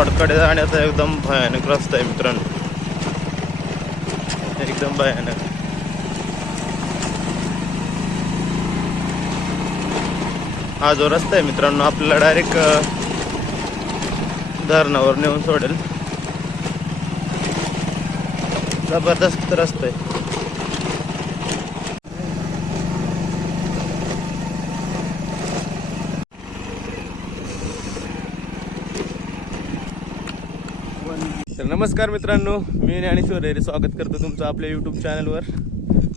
स्पॉटकडे जाण्याचा एकदम भयानक रस्ता आहे मित्रांनो. एकदम भयानक. हा जो रस्ता आहे मित्रांनो आपल्याला डायरेक्ट धरणावर नेऊन सोडेल. जबरदस्त रस्ता आहे तर नमस्कार मित्रांनो मी ज्ञानेश्वर रे स्वागत करतो तुमचं आपल्या यूट्यूब चॅनलवर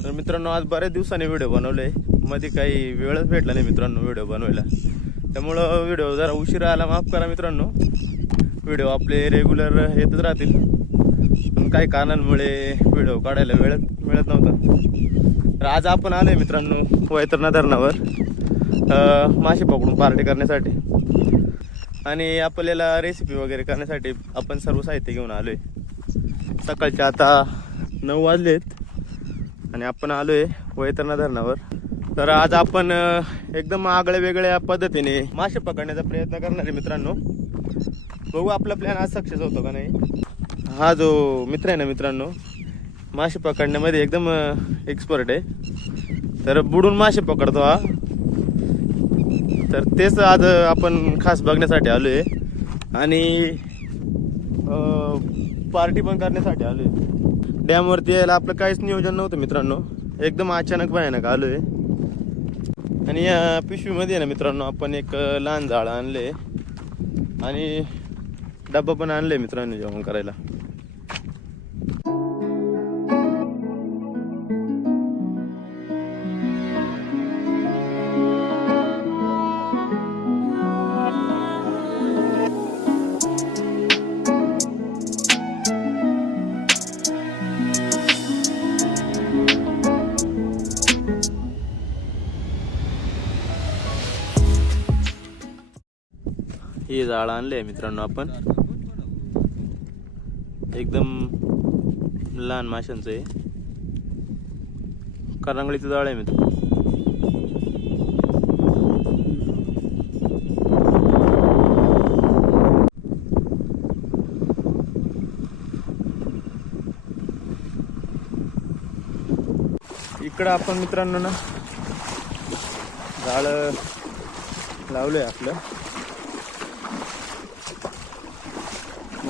तर मित्रांनो आज बऱ्याच दिवसांनी व्हिडिओ बनवले मध्ये काही वेळच भेटला नाही मित्रांनो व्हिडिओ बनवायला. त्यामुळं व्हिडिओ जरा उशिरा आला माफ करा मित्रांनो. व्हिडिओ आपले रेग्युलर येतच राहतील. पण काही कारणांमुळे व्हिडिओ काढायला वेळ मिळत नव्हता. तर आज आपण आलोय मित्रांनो वैतरणा धरणावर. मासे पकडून पार्टी करण्यासाठी. आणि आपल्याला रेसिपी वगैरे करण्यासाठी आपण सर्व साहित्य घेऊन आलोय. सकाळचे आता नऊ वाजलेत आणि आपण आलोय वैतरणा धरणावर. तर आज आपण एकदम आगळ्या वेगळ्या पद्धतीने मासे पकडण्याचा प्रयत्न करणार आहे मित्रांनो. बघू आपला प्लॅन आज सक्सेस होतो का नाही. हा जो मित्र आहे ना मित्रांनो मासे पकडण्यामध्ये एकदम एक्सपर्ट आहे. तर बुडून मासे पकडतो हा. तर तेच आज आपण खास बघण्यासाठी आलो आहे आणि पार्टी पण करण्यासाठी आलो आहे डॅमवरती यायला आपलं काहीच नियोजन नव्हतं मित्रांनो. एकदम अचानक भयानक आलो आहे आणि या पिशवीमध्ये आहे ना मित्रांनो आपण एक लहान झाड आणले आणि डब्बा पण आणले मित्रांनो जेवण करायला. हे जाळ आणले मित्रांनो आपण. एकदम लहान माशांचं आहे. करांगळीचं जाळ आहे मित्र इकडं आपण मित्रांनो ना झाड लावलंय आपलं.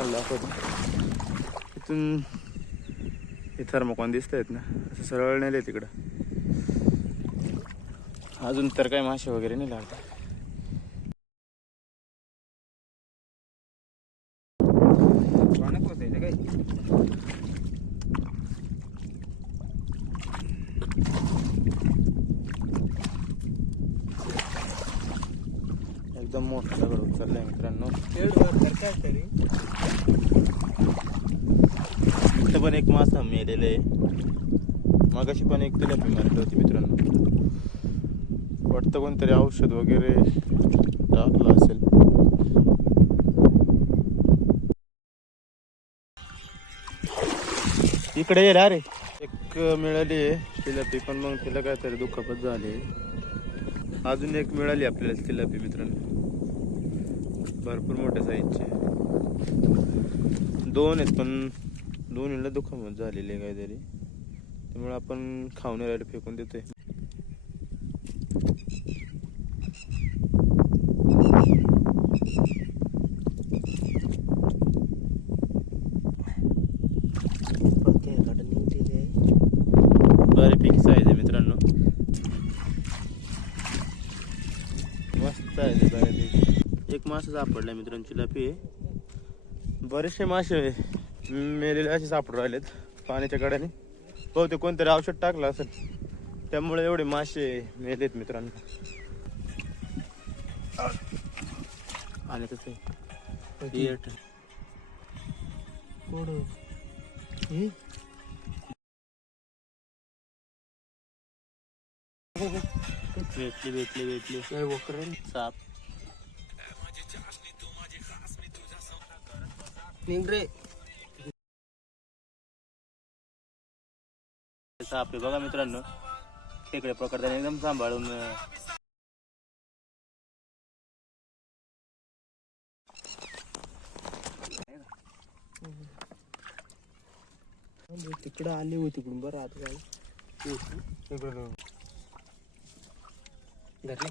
मला दाखवतो इथून हे थर्मोकॉन दिसत आहेत ना असं सरळ नेले तिकडं. अजून तर काही मासे वगैरे नाही लागतात एकदम मोठा चाललंय मित्रांनो. इथं पण एक मासा मेलेलं आहे. मागाशी पण एक तिला मारली होती मित्रांनो. वाटतं कोणतरी औषध वगैरे टाकलं असेल. इकडे ये रे. एक मिळाली आहे तिलापी पण मग तिला काहीतरी दुखापत झाली अजून एक मिळाली आपल्याला तिलापी मित्रांनो. भरपूर मोठ्या साईजचे दोन आहेत पण दोन्हीला दुखापत झालेली आहे काहीतरी. त्यामुळे आपण खाऊन राईट फेकून देतोय बऱ्यापैकी साईज आहे मित्रांनो मस्त आहे इथे बऱ्यापैकी एक मासा सापडला मित्रांची लपी आहे. बरेचसे मासे मेलेले असे सापडून राहिलेत पाण्याच्या कड्याने. बहुतेक कोणतरी औषध टाकलं असेल. त्यामुळे एवढे मासे मेलेत मित्रांनो. आणि कसं? भेटली भेटली भेटली. साप. साप आहे बघा मित्रांनो. खेकडे पकडताना एकदम सांभाळून तिकडं आली होती तिकडून बरं आता काय धरले.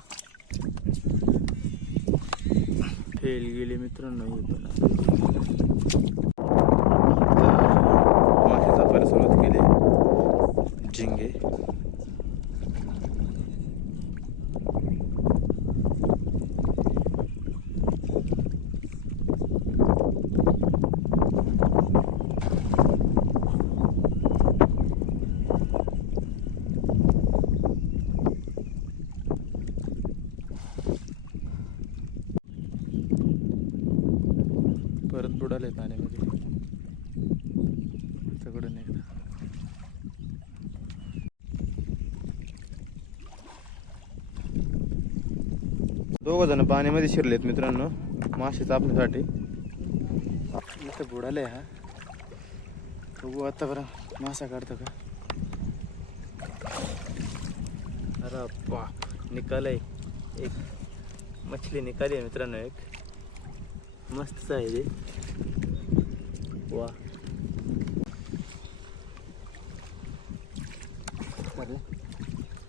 फेल गेले मित्रांनो हे पण सुरुवात केली झिंगे परत बुडाले पाण्यामध्ये सगळं नाही दोघ जण पाण्यामध्ये शिरलेत मित्रांनो. मासे चापण्यासाठी इथं बुडाले हा. बघू आता बरं मासा काढतो का? अरे बाप निकालाय एक मछली निकाली आहे मित्रांनो एक. मस्त आहे. ते वा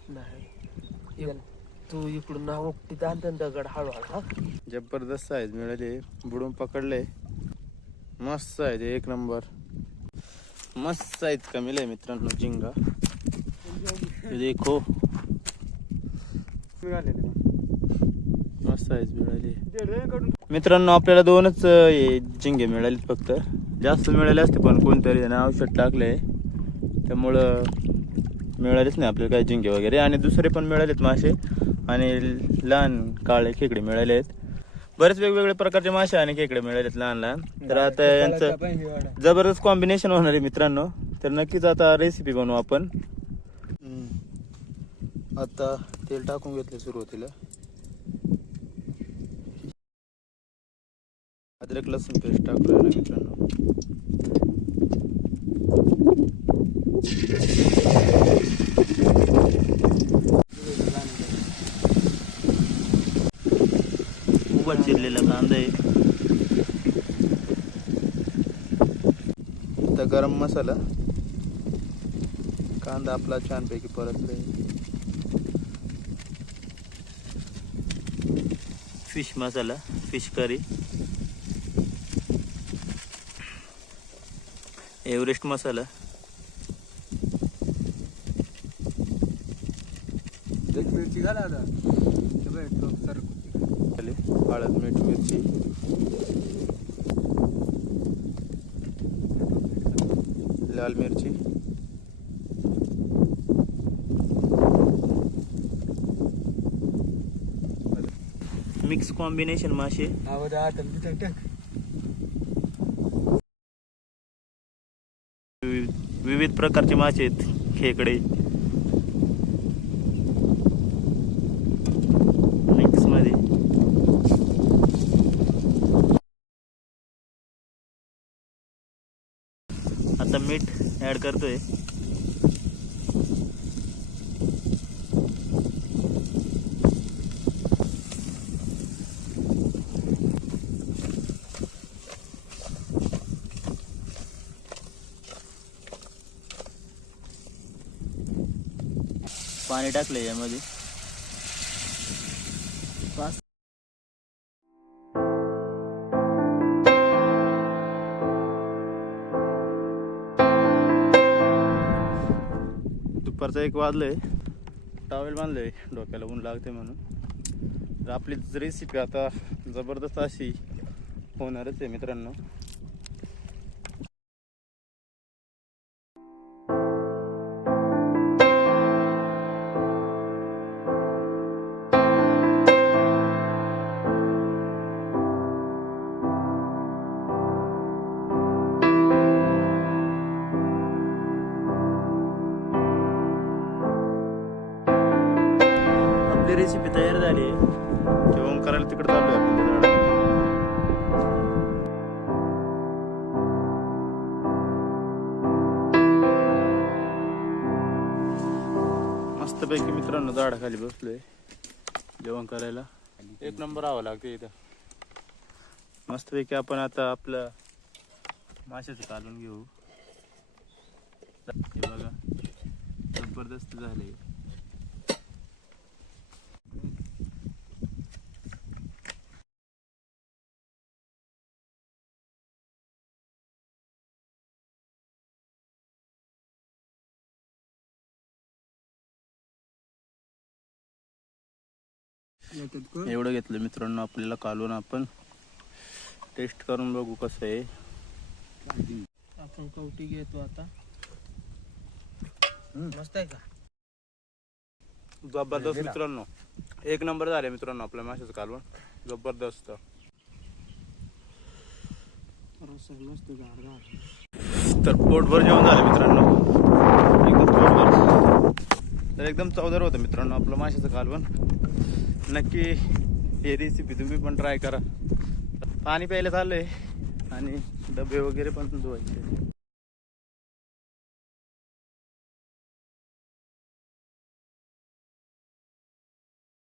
नाही. तू इकडून नाव तिथं आणतो दगड हळूहळू हा. जबरदस्त साईज मिळाली. बुडून पकडले. मस्त आहे ते एक नंबर. मस्त साईज कमी लय मित्रांनो झिंगा. हे देखो. मस्त साईज मिळाली. मित्रांनो आपल्याला दोनच हे झिंगे मिळालेत फक्त. जास्त मिळाले असते पण कोणतरी त्याने औषध टाकले. त्यामुळं मिळालेच नाही आपल्याला काही झिंगे वगैरे. आणि दुसरे पण मिळालेत मासे. आणि लहान काळे खेकडे मिळाले आहेत. बरेच वेगवेगळे प्रकारचे मासे आणि खेकडे मिळालेत लहान लहान. तर आता यांचं जबरदस्त कॉम्बिनेशन होणार आहे मित्रांनो. तर नक्कीच आता रेसिपी बनवू आपण. आता तेल टाकून घेतलं सुरुवातीला. अद्रक लसूण पेस्ट टाकूया मित्रांनो. उभा चिरलेला कांदा आहे. आता गरम मसाला. कांदा आपला छानपैकी परतले fish masala fish curry. Everest masala. एक मिरची घाला आता. हळद मीठ मिरची. लाल मिरची. मिक्स कॉम्बिनेशन मासे. विविध प्रकारचे मासे आहेत खेकडे मिक्समध्ये आता मीठ ऍड करतोय. पाणी टाकलं यामध्ये. पाच दुपारचा एक वाजलंय. टावेल बांधलंय डोक्याला ऊन लागते म्हणून. तर आपली रेसिपी आता जबरदस्त अशी होणारच आहे मित्रांनो. तयार झाली. आहे जेवण करायला तिकडे चालू आहे आपण. मस्तपैकी मित्रांनो झाडाखाली बसलोय. जेवण करायला. एक नंबर हवं लागते इथं. मस्तपैकी आपण आता आपलं माशाचं कालून घेऊ. हे बघा जबरदस्त झाले एवढं घेतलं मित्रांनो आपल्याला कालवून आपण टेस्ट करून बघू कसं आहे. आपण कवटी घेतो आता. मस्त आहे का? जबरदस्त मित्रांनो. एक नंबर झाले मित्रांनो आपल्या माशाचं कालवण जबरदस्त. तर पोटभर जेवण झालं मित्रांनो. एकदम पोटभर. तर एकदम चवदार होतं मित्रांनो आपलं माशाचं कालवण नक्की हे रेसिपी तुम्ही पण ट्राय करा. पाणी प्यायला आहे आणि डबे वगैरे पण धुवायचे.